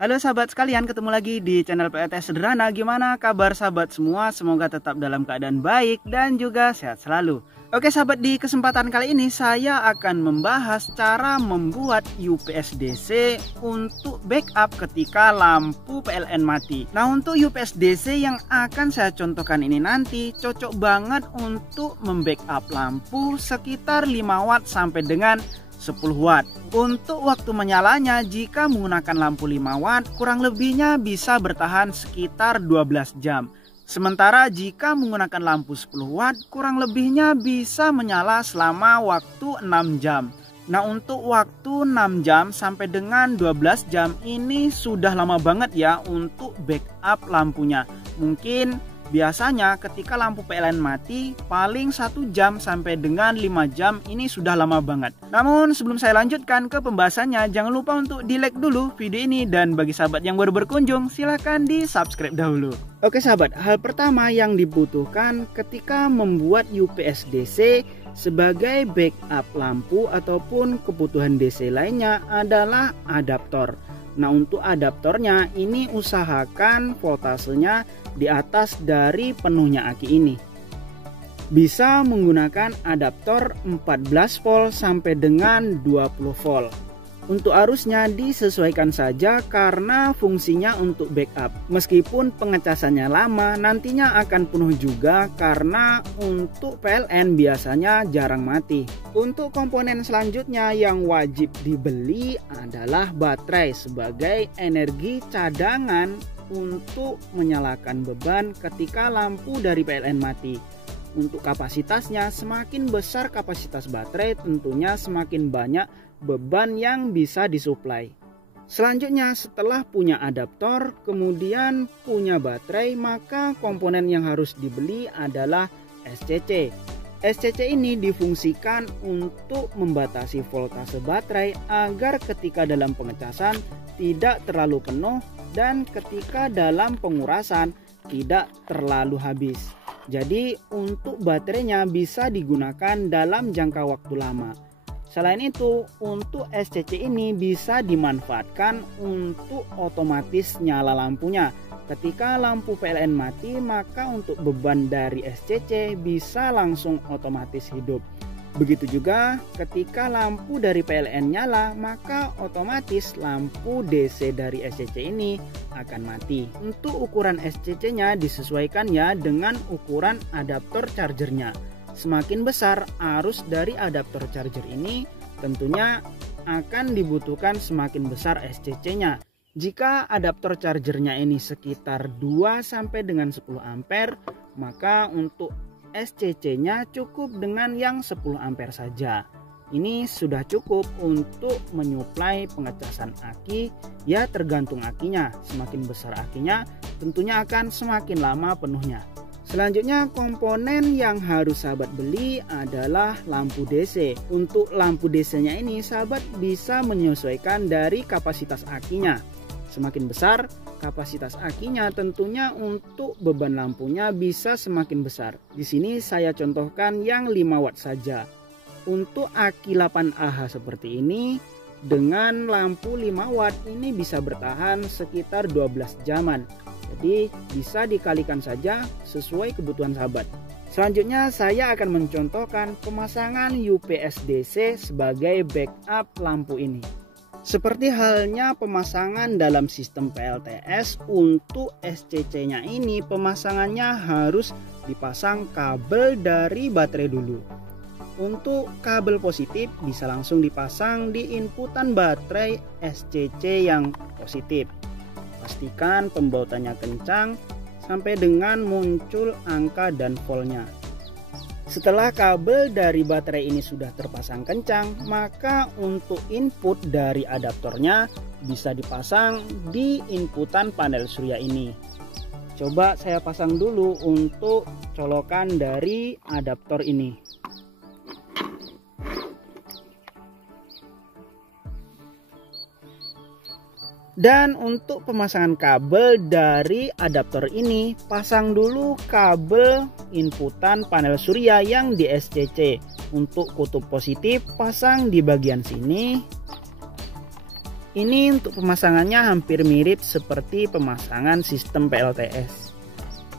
Halo sahabat sekalian, ketemu lagi di channel PLTS Sederhana. Gimana kabar sahabat semua? Semoga tetap dalam keadaan baik dan juga sehat selalu. Oke sahabat, di kesempatan kali ini saya akan membahas cara membuat UPS DC untuk backup ketika lampu PLN mati. Nah, untuk UPS DC yang akan saya contohkan ini nanti cocok banget untuk membackup lampu sekitar 5 watt sampai dengan 10 watt. Untuk waktu menyalanya jika menggunakan lampu 5 watt kurang lebihnya bisa bertahan sekitar 12 jam. Sementara jika menggunakan lampu 10 watt kurang lebihnya bisa menyala selama waktu 6 jam. Nah, untuk waktu 6 jam sampai dengan 12 jam ini sudah lama banget ya untuk backup lampunya. Mungkin biasanya ketika lampu PLN mati paling 1 jam sampai dengan 5 jam ini sudah lama banget. Namun sebelum saya lanjutkan ke pembahasannya, jangan lupa untuk di like dulu video ini, dan bagi sahabat yang baru berkunjung silahkan di subscribe dahulu. Oke sahabat, hal pertama yang dibutuhkan ketika membuat UPS DC sebagai backup lampu ataupun kebutuhan DC lainnya adalah adaptor. Nah, untuk adaptornya ini usahakan voltasenya di atas dari penuhnya aki ini. Bisa menggunakan adaptor 14 volt sampai dengan 20 volt. Untuk arusnya disesuaikan saja karena fungsinya untuk backup. Meskipun pengecasannya lama, nantinya akan penuh juga karena untuk PLN biasanya jarang mati. Untuk komponen selanjutnya yang wajib dibeli adalah baterai sebagai energi cadangan untuk menyalakan beban ketika lampu dari PLN mati. Untuk kapasitasnya, semakin besar kapasitas baterai tentunya semakin banyak beban yang bisa disuplai. Selanjutnya, setelah punya adaptor kemudian punya baterai, maka komponen yang harus dibeli adalah SCC. SCC ini difungsikan untuk membatasi voltase baterai agar ketika dalam pengecasan tidak terlalu penuh dan ketika dalam pengurasan tidak terlalu habis. Jadi untuk baterainya bisa digunakan dalam jangka waktu lama. Selain itu, untuk SCC ini bisa dimanfaatkan untuk otomatis nyala lampunya. Ketika lampu PLN mati, maka untuk beban dari SCC bisa langsung otomatis hidup. Begitu juga ketika lampu dari PLN nyala, maka otomatis lampu DC dari SCC ini akan mati. Untuk ukuran SCC-nya disesuaikan ya dengan ukuran adaptor chargernya. Semakin besar arus dari adaptor charger ini, tentunya akan dibutuhkan semakin besar SCC-nya. Jika adaptor chargernya ini sekitar 2 sampai dengan 10 ampere, maka untuk SCC-nya cukup dengan yang 10 ampere saja. Ini sudah cukup untuk menyuplai pengecasan aki, ya tergantung akinya. Semakin besar akinya, tentunya akan semakin lama penuhnya. Selanjutnya, komponen yang harus sahabat beli adalah lampu DC. Untuk lampu DC-nya ini sahabat bisa menyesuaikan dari kapasitas akinya. Semakin besar kapasitas akinya, tentunya untuk beban lampunya bisa semakin besar. Di sini saya contohkan yang 5 watt saja. Untuk aki 8Ah seperti ini dengan lampu 5 watt ini bisa bertahan sekitar 12 jaman. Jadi bisa dikalikan saja sesuai kebutuhan sahabat. Selanjutnya saya akan mencontohkan pemasangan UPS DC sebagai backup lampu ini. Seperti halnya pemasangan dalam sistem PLTS, untuk SCC-nya ini pemasangannya harus dipasang kabel dari baterai dulu. Untuk kabel positif bisa langsung dipasang di inputan baterai SCC yang positif. Pastikan pembautannya kencang sampai dengan muncul angka dan voltnya. Setelah kabel dari baterai ini sudah terpasang kencang, maka untuk input dari adaptornya bisa dipasang di inputan panel surya ini. Coba saya pasang dulu untuk colokan dari adaptor ini. Dan untuk pemasangan kabel dari adaptor ini, pasang dulu kabel inputan panel surya yang di SCC. Untuk kutub positif pasang di bagian sini. Ini untuk pemasangannya hampir mirip seperti pemasangan sistem PLTS.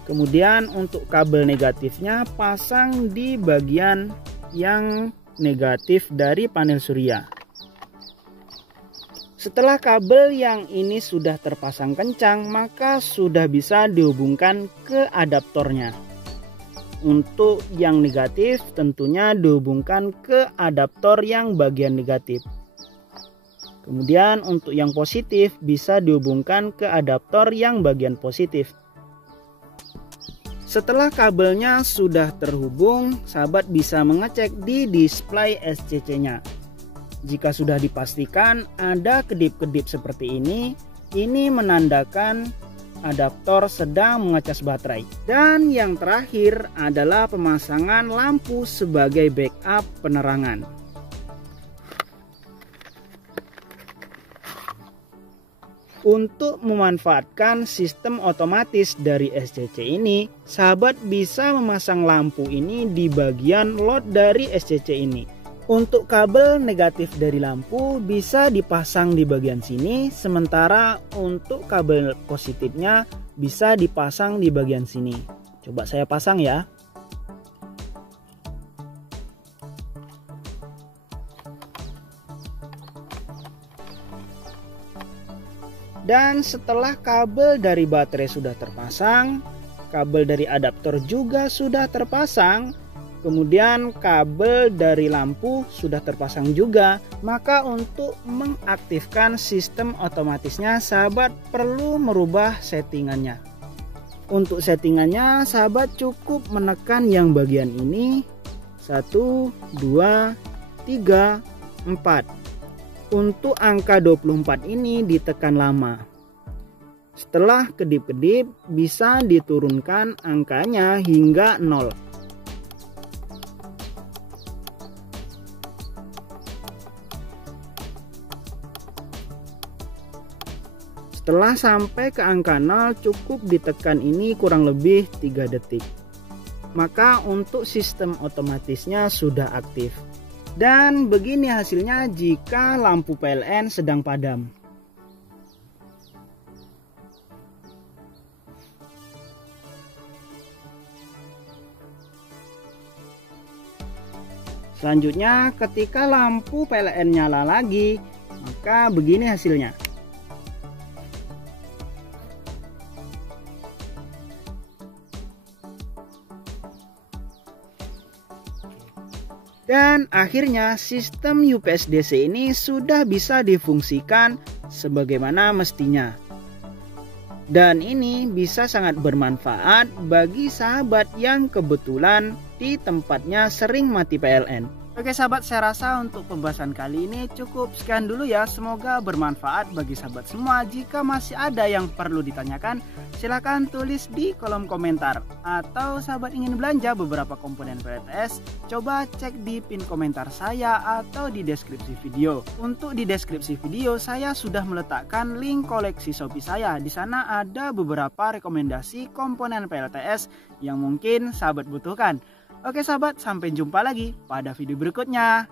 Kemudian untuk kabel negatifnya pasang di bagian yang negatif dari panel surya. Setelah kabel yang ini sudah terpasang kencang, maka sudah bisa dihubungkan ke adaptornya. Untuk yang negatif tentunya dihubungkan ke adaptor yang bagian negatif. Kemudian untuk yang positif bisa dihubungkan ke adaptor yang bagian positif. Setelah kabelnya sudah terhubung, sahabat bisa mengecek di display SCC-nya. Jika sudah dipastikan ada kedip-kedip seperti ini menandakan adaptor sedang mengecas baterai. Dan yang terakhir adalah pemasangan lampu sebagai backup penerangan. Untuk memanfaatkan sistem otomatis dari SCC ini, sahabat bisa memasang lampu ini di bagian load dari SCC ini. Untuk kabel negatif dari lampu bisa dipasang di bagian sini, sementara untuk kabel positifnya bisa dipasang di bagian sini. Coba saya pasang ya. Dan setelah kabel dari baterai sudah terpasang, kabel dari adaptor juga sudah terpasang, kemudian kabel dari lampu sudah terpasang juga, maka untuk mengaktifkan sistem otomatisnya sahabat perlu merubah settingannya. Untuk settingannya sahabat cukup menekan yang bagian ini 1, 2, 3, 4. Untuk angka 24 ini ditekan lama. Setelah kedip-kedip bisa diturunkan angkanya hingga 0. Setelah sampai ke angka 0 cukup ditekan ini kurang lebih 3 detik. Maka untuk sistem otomatisnya sudah aktif. Dan begini hasilnya jika lampu PLN sedang padam. Selanjutnya ketika lampu PLN nyala lagi, maka begini hasilnya. Dan akhirnya sistem UPS DC ini sudah bisa difungsikan sebagaimana mestinya. Dan ini bisa sangat bermanfaat bagi sahabat yang kebetulan di tempatnya sering mati PLN. Oke sahabat, saya rasa untuk pembahasan kali ini cukup sekian dulu ya. Semoga bermanfaat bagi sahabat semua. Jika masih ada yang perlu ditanyakan, silahkan tulis di kolom komentar. Atau sahabat ingin belanja beberapa komponen PLTS, coba cek di pin komentar saya atau di deskripsi video. Untuk di deskripsi video saya sudah meletakkan link koleksi Shopee saya. Di sana ada beberapa rekomendasi komponen PLTS yang mungkin sahabat butuhkan. Oke sahabat, sampai jumpa lagi pada video berikutnya.